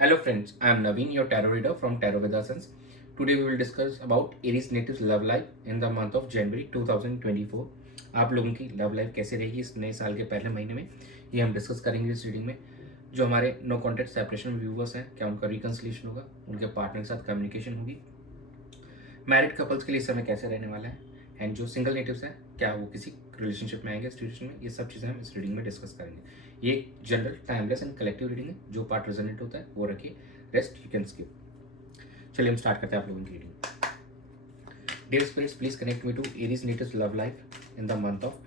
Hello friends, I am Naveen, your tarot reader from Tarot with Essence. Today we will discuss about Aries natives love life in the month of January 2024. आप लोगों की love life कैसे रहेगी इस नए साल के पहले महीने में, ये हम डिस्कस करेंगे इस रीडिंग में। जो हमारे नो कॉन्टेक्ट सेपरेशन व्यूवर्स हैं, क्या उनका रिकन्सिलिएशन होगा, उनके पार्टनर के साथ कम्युनिकेशन होगी, मैरिड कपल्स के लिए समय कैसे रहने वाला है, एंड जो सिंगल नेटिव्स हैं क्या वो किसी रिलेशनशिप में आएंगे सिचुएशन में, ये सब चीज़ें हम इस रीडिंग में डिस्कस करेंगे। ये एक general timeless and collective reading है, जो पार्ट रेजोनेट होता है वो रखिए, रेस्ट यू कैन स्किप। चलिए हम स्टार्ट करते हैं आप लोगों की reading. Dear spirits, please connect me to Aries natives love life in the month of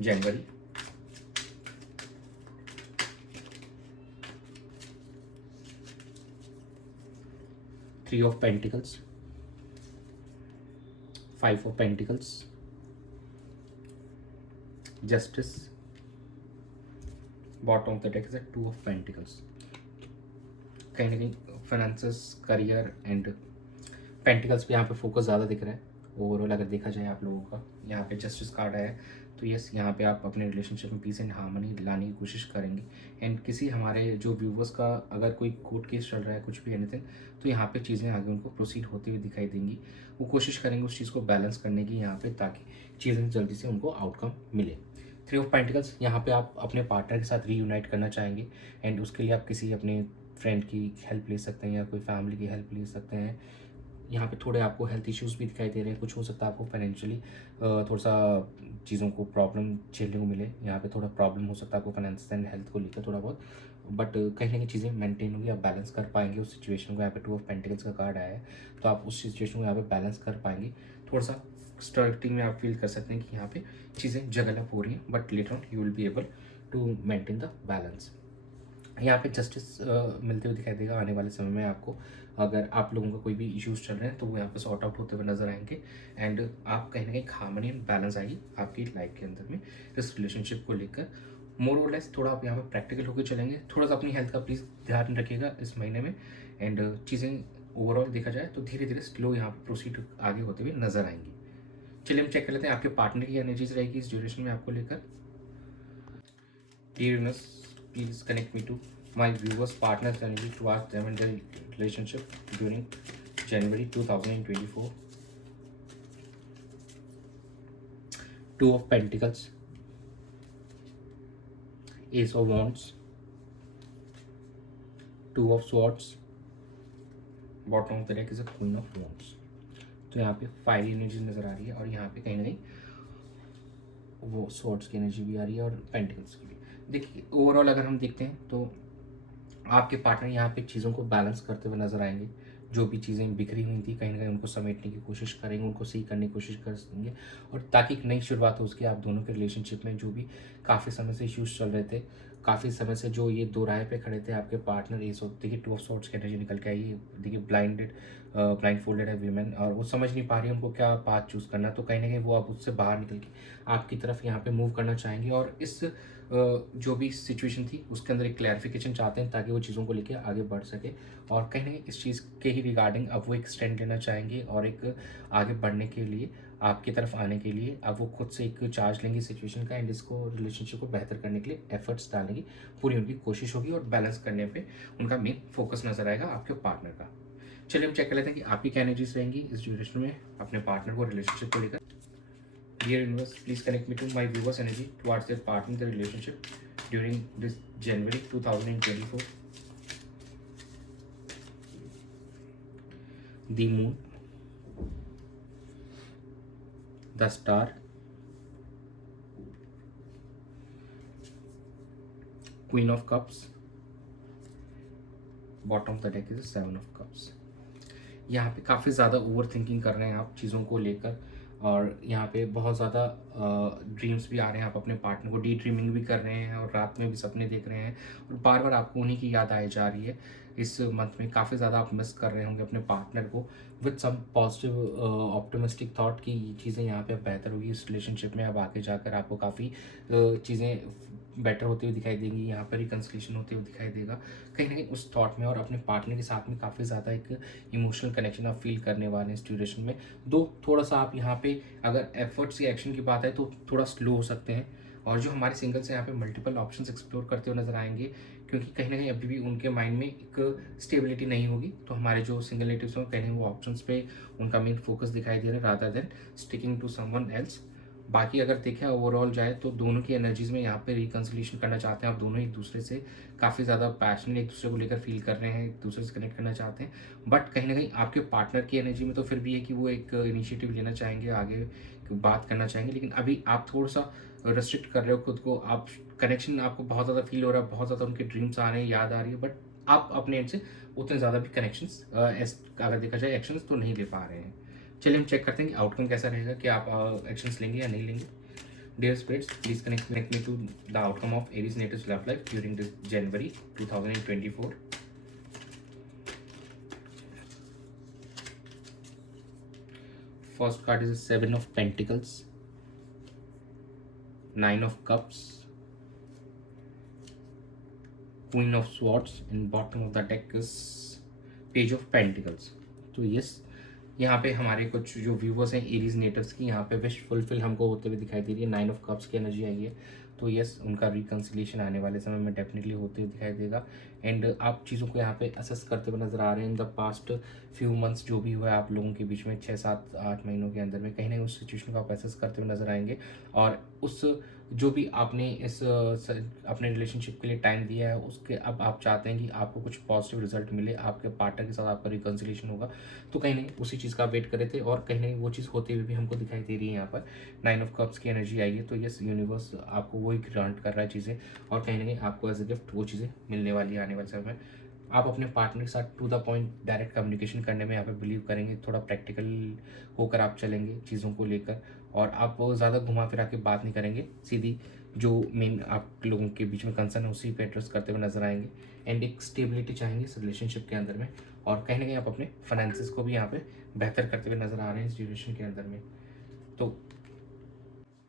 January. Three of pentacles, five of pentacles, justice, bottom of the deck is two of pentacles. कहीं ना कहीं finances, career and pentacles पे यहाँ पे focus ज़्यादा दिख रहा है। ओवरऑल अगर देखा जाए आप लोगों का, यहाँ पे जस्टिस कार्ड आया है, तो यस यहाँ पे आप अपने रिलेशनशिप में पीस एंड हार्मनी लाने की कोशिश करेंगे। एंड किसी हमारे जो व्यूवर्स का अगर कोई कोर्ट केस चल रहा है, कुछ भी एनीथिंग, तो यहाँ पे चीज़ें आगे उनको प्रोसीड होती हुई दिखाई देंगी। वो कोशिश करेंगे उस चीज़ को बैलेंस करने की यहाँ पे, ताकि चीज़ें जल्दी से उनको आउटकम मिले। थ्री ऑफ पेंटिकल्स, यहाँ पे आप अपने पार्टनर के साथ रीयूनाइट करना चाहेंगे, एंड उसके लिए आप किसी अपने फ्रेंड की हेल्प ले सकते हैं या कोई फैमिली की हेल्प ले सकते हैं। यहाँ पे थोड़े आपको हेल्थ इश्यूज भी दिखाई दे रहे हैं, कुछ हो सकता है आपको फाइनेंशियली थोड़ा सा चीज़ों को प्रॉब्लम झेलने को मिले। यहाँ पे थोड़ा प्रॉब्लम हो सकता है आपको फाइनेंस एंड हेल्थ को लेकर थोड़ा बहुत, बट कहीं ना कहीं चीज़ें मेंटेन होगी, आप बैलेंस कर पाएंगे उस सिचुएशन को। यहाँ पे टू ऑफ पेंटिकल्स का कार्ड आया है, तो आप उस सिचुएशन को यहाँ पे बैलेंस कर पाएंगे। थोड़ा सा स्टार्टिंग में आप फील कर सकते हैं कि यहाँ पे चीज़ें जगल अप हो रही हैं, but later on you will be able to maintain the balance. यहाँ पे जस्टिस मिलते हुए दिखाई देगा आने वाले समय में आपको। अगर आप लोगों का कोई भी इश्यूज चल रहे हैं तो वो यहाँ पे सॉर्ट आउट होते हुए नजर आएंगे, एंड आप कहीं ना कहीं हार्मनी एंड बैलेंस आएगी आपकी लाइफ के अंदर में इस रिलेशनशिप को लेकर। मोर और लेस थोड़ा आप यहाँ पे प्रैक्टिकल होकर चलेंगे। थोड़ा सा अपनी हेल्थ का प्लीज़ ध्यान रखिएगा इस महीने में, एंड चीज़ें ओवरऑल देखा जाए तो धीरे धीरे स्लो यहाँ पे प्रोसीड आगे होते हुए नजर आएंगी। चलिए हम चेक कर लेते हैं आपके पार्टनर की एनर्जीज रहेगी इस ड्यूरेशन में आपको लेकर। Dear Yunus, please connect me to my viewers' partners energy towards them and their relationship during January 2024. Two of Pentacles, Ace of Wands, Two of Swords, bottom of the deck is a Queen of Wands. तो यहाँ पे fiery energy नज़र आ रही है, और यहाँ पे कहीं ना कहीं वो स्वॉर्ड्स की एनर्जी भी आ रही है और पेंटिकल्स की भी। देखिए ओवरऑल अगर हम देखते हैं तो आपके पार्टनर यहाँ पे चीज़ों को बैलेंस करते हुए नजर आएंगे। जो भी चीज़ें बिखरी हुई थी कहीं ना कहीं उनको समेटने की कोशिश करेंगे, उनको सही करने की कोशिश करेंगे, और ताकि एक नई शुरुआत हो उसकी आप दोनों के रिलेशनशिप में। जो भी काफ़ी समय से इश्यूज चल रहे थे, काफ़ी समय से जो ये दो राह पे खड़े थे आपके पार्टनर, ये देखिए टू ऑफ सॉर्ड्स की एनर्जी निकल के आई है। देखिए ब्लाइंड फोल्डेड है वीमेन, और वो समझ नहीं पा रही है उनको क्या पाथ चूज़ करना, तो कहीं ना कहीं वो आप उससे बाहर निकल के आपकी तरफ यहाँ पे मूव करना चाहेंगे, और इस जो भी सिचुएशन थी उसके अंदर एक क्लैरिफिकेशन चाहते हैं, ताकि वो चीज़ों को लेकर आगे बढ़ सके। और कहीं ना कहीं इस चीज़ के ही रिगार्डिंग अब वो एक स्टैंड लेना चाहेंगे, और एक आगे बढ़ने के लिए आपकी तरफ आने के लिए अब वो खुद से एक चार्ज लेंगे सिचुएशन का, एंड इसको रिलेशनशिप को बेहतर करने के लिए एफर्ट्स डालने की पूरी उनकी कोशिश होगी, और बैलेंस करने पे उनका मेन फोकस नजर आएगा आपके पार्टनर का। चलिए हम चेक कर लेते हैं कि आपकी क्या एनर्जीज रहेंगी इस ड्यूरेशन में अपने पार्टनर को, रिलेशनशिप को लेकर। Dear universe, please connect me to my viewers' energy towards their partner, their relationship during this January 2024. The Moon, the Star, Queen of Cups, bottom of the deck is Seven of Cups. यहाँ पे काफ़ी ज़्यादा over thinking कर रहे हैं आप चीज़ों को लेकर, और यहाँ पे बहुत ज़्यादा ड्रीम्स भी आ रहे हैं। आप अपने पार्टनर को डी ड्रीमिंग भी कर रहे हैं, और रात में भी सपने देख रहे हैं, और बार बार आपको उन्हीं की याद आई जा रही है। इस मंथ में काफ़ी ज़्यादा आप मिस कर रहे होंगे अपने पार्टनर को, with some positive optimistic thought की चीज़ें यहाँ पे बेहतर होगी इस रिलेशनशिप में। अब आगे जाकर आपको काफ़ी चीज़ें बेटर होती हुई दिखाई देंगी, यहाँ पर रिकन्सिलेशन होते हुए दिखाई देगा कहीं ना कहीं उस थॉट में, और अपने पार्टनर के साथ में काफ़ी ज़्यादा एक इमोशनल कनेक्शन आप फील करने वाले हैं इस ड्यूरेशन में। दो थोड़ा सा आप यहाँ पे अगर एफर्ट्स की एक्शन की बात है तो थोड़ा स्लो हो सकते हैं, और जो हमारे सिंगल्स हैं यहाँ पे मल्टीपल ऑप्शंस एक्सप्लोर करते हुए नजर आएंगे, क्योंकि कहीं ना कहीं अभी भी उनके माइंड में एक स्टेबिलिटी नहीं होगी। तो हमारे जो सिंगल नेटिव्स हैं कहीं वो ऑप्शंस पे उनका मेन फोकस दिखाई दे रहा है rather than sticking to someone else. बाकी अगर देखें ओवरऑल जाए तो दोनों की एनर्जीज में यहाँ पे रिकन्सिलिएशन करना चाहते हैं, आप दोनों एक दूसरे से काफ़ी ज़्यादा पैशनेट एक दूसरे को लेकर फील कर रहे हैं, एक दूसरे से कनेक्ट करना चाहते हैं। बट कहीं ना कहीं आपके पार्टनर की एनर्जी में तो फिर भी है कि वो एक इनिशिएटिव लेना चाहेंगे, आगे बात करना चाहेंगे, लेकिन अभी आप थोड़ा सा रेस्ट्रिक्ट कर रहे हो खुद को। आप कनेक्शन आपको बहुत ज़्यादा फील हो रहा है, बहुत ज़्यादा उनके ड्रीम्स आ रहे हैं, याद आ रही है, बट आप अपने एंड से उतने ज़्यादा भी कनेक्शंस अगर देखा जाए एक्शंस तो नहीं ले पा रहे हैं। चलिए हम चेक करते हैं कि आउटकम कैसा रहेगा, कि आप एक्शंस लेंगे या नहीं लेंगे। Dear spirits, please connect me to the outcome of Aries natives love life during this January 2024. First card is the Seven of Pentacles, Nine of Cups, Queen of Swords, and bottom of the deck is Page of Pentacles. तो yes, यहाँ पे हमारे कुछ जो viewers हैं Aries natives की यहाँ पे विश फुलफिल हमको होते हुए दिखाई दे रही है। 9 ऑफ कप्स की एनर्जी आई है, तो यस उनका रिकन्सिलिएशन आने वाले समय में डेफिनेटली होते हुए दिखाई देगा। एंड आप चीज़ों को यहाँ पे असेस करते हुए नजर आ रहे हैं। In the past few months जो भी हुआ है आप लोगों के बीच में 6, 7, 8 महीनों के अंदर में कहीं ना उस सिचुएशन को आप असेस करते हुए नजर आएंगे, और उस जो भी आपने इस अपने रिलेशनशिप के लिए टाइम दिया है उसके अब आप चाहते हैं कि आपको कुछ पॉजिटिव रिजल्ट मिले, आपके पार्टनर के साथ आपका रिकन्सिलिएशन होगा। तो कहीं नहीं उसी चीज़ का वेट कर रहे थे, और कहीं नहीं वो चीज़ होते हुए भी हमको दिखाई दे रही है। यहाँ पर 9 ऑफ कप्स की एनर्जी आई है, तो यस यूनिवर्स आपको वही ग्रांट कर रहा है चीज़ें, और कहीं ना कहीं आपको एज ए गिफ्ट वो चीज़ें मिलने वाली है आने वाले समय में। आप अपने पार्टनर के साथ to the point direct communication करने में यहाँ पे बिलीव करेंगे, थोड़ा प्रैक्टिकल होकर आप चलेंगे चीज़ों को लेकर, और आप ज़्यादा घुमा फिरा के बात नहीं करेंगे, सीधी जो मेन आप लोगों के बीच में कंसर्न है उसी पे एड्रेस करते हुए नजर आएंगे। एंड एक स्टेबिलिटी चाहेंगे इस रिलेशनशिप के अंदर में, और कहीं ना कहीं आप अपने फाइनेंसिस को भी यहाँ पे बेहतर करते हुए नजर आ रहे हैं इस ड्यूरेशन के अंदर में। तो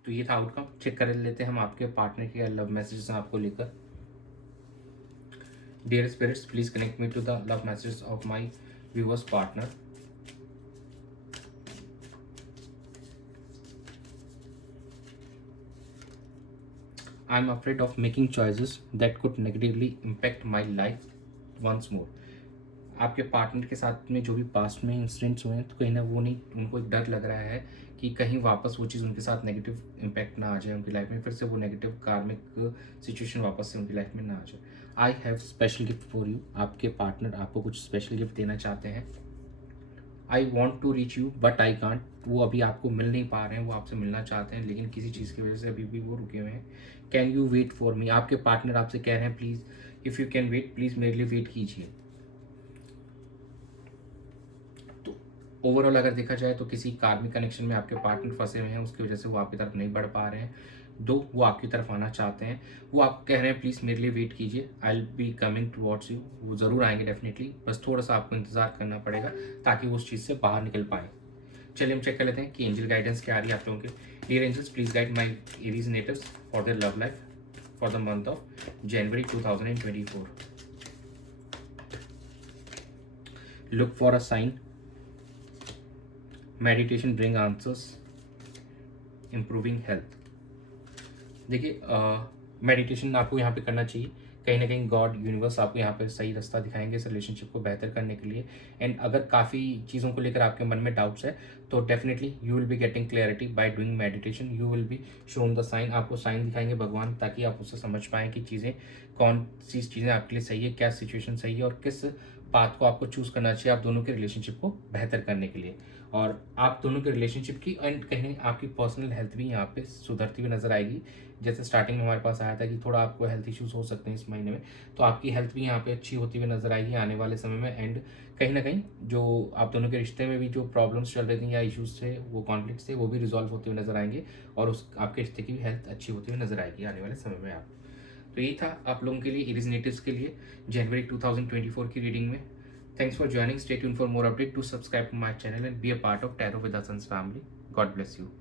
ये था आउटकम। चेक कर लेते हैं हम आपके पार्टनर के लव मैसेजेस आपको लेकर। Dear spirits, please connect me to the love messages of my viewers partner. I am afraid of making choices that could negatively impact my life once more. आपके partner के साथ में जो भी past में incidents हुए हैं तो कहीं ना वो नहीं, उनको एक डर लग रहा है कि कहीं वापस वो चीज़ उनके साथ नेगेटिव इम्पैक्ट ना आ जाए उनकी लाइफ में, फिर से वो नेगेटिव कार्मिक सिचुएशन वापस से उनकी लाइफ में ना आ जाए। I have special gift for you. आपके पार्टनर आपको कुछ स्पेशल गिफ्ट देना चाहते हैं। I want to reach you but I can't. वो अभी आपको मिल नहीं पा रहे हैं, वो आपसे मिलना चाहते हैं लेकिन किसी चीज़ की वजह से अभी भी वो रुके हुए हैं। Can you wait for me. आपके पार्टनर आपसे कह रहे हैं please, if you can wait please मेरे लिए वेट कीजिए। ओवरऑल अगर देखा जाए तो किसी कार्मिक कनेक्शन में आपके पार्टनर फंसे हुए हैं, उसकी वजह से वो आपकी तरफ नहीं बढ़ पा रहे हैं, दो वो आपकी तरफ आना चाहते हैं। वो आप कह रहे हैं प्लीज़ मेरे लिए वेट कीजिए, I will be coming towards you. वो ज़रूर आएंगे डेफिनेटली, बस थोड़ा सा आपको इंतजार करना पड़ेगा ताकि वो उस चीज़ से बाहर निकल पाए। चलिए हम चेक कर लेते हैं कि एंजल गाइडेंस क्या आ रही है आप लोगों के। Dear angels, please guide my Aries natives for their love life for the month of January 2024। Look for a sign, meditation bring answers, improving health. देखिए मेडिटेशन आपको यहाँ पे करना चाहिए, कहीं ना कहीं गॉड यूनिवर्स आपको यहाँ पे सही रास्ता दिखाएंगे इस रिलेशनशिप को बेहतर करने के लिए। एंड अगर काफ़ी चीज़ों को लेकर आपके मन में डाउट्स है तो definitely you will be getting clarity by doing meditation. You will be shown the sign, आपको साइन दिखाएंगे भगवान ताकि आप उससे समझ पाएँ कि चीज़ें कौन सी चीज़ें आपके लिए सही है, क्या सिचुएशन सही है और किस पाथ को आपको चूज़ करना चाहिए आप दोनों के रिलेशनशिप को बेहतर करने के लिए। और आप दोनों के रिलेशनशिप की एंड कहीं आपकी पर्सनल हेल्थ भी यहाँ पे सुधरती हुई नजर आएगी। जैसे स्टार्टिंग में हमारे पास आया था कि थोड़ा आपको हेल्थ इश्यूज हो सकते हैं इस महीने में, तो आपकी हेल्थ भी यहाँ पे अच्छी होती हुई नजर आएगी आने वाले समय में। एंड कहीं ना कहीं जो आप दोनों के रिश्ते में भी जो प्रॉब्लम्स चल रही थी या इश्यूज थे, वो कॉन्फ्लिक्ट्स थे, वो भी रिजॉल्व होते हुए नजर आएंगे और उस आपके रिश्ते की भी हेल्थ अच्छी होती हुई नजर आएगी आने वाले समय में आप। तो यही था आप लोगों के लिए एरीज नेटिव्स के लिए जनवरी 2024 की रीडिंग में। Thanks for joining. Stay tuned for more update. Do subscribe to my channel and be a part of Tarot with Asans family. God bless you.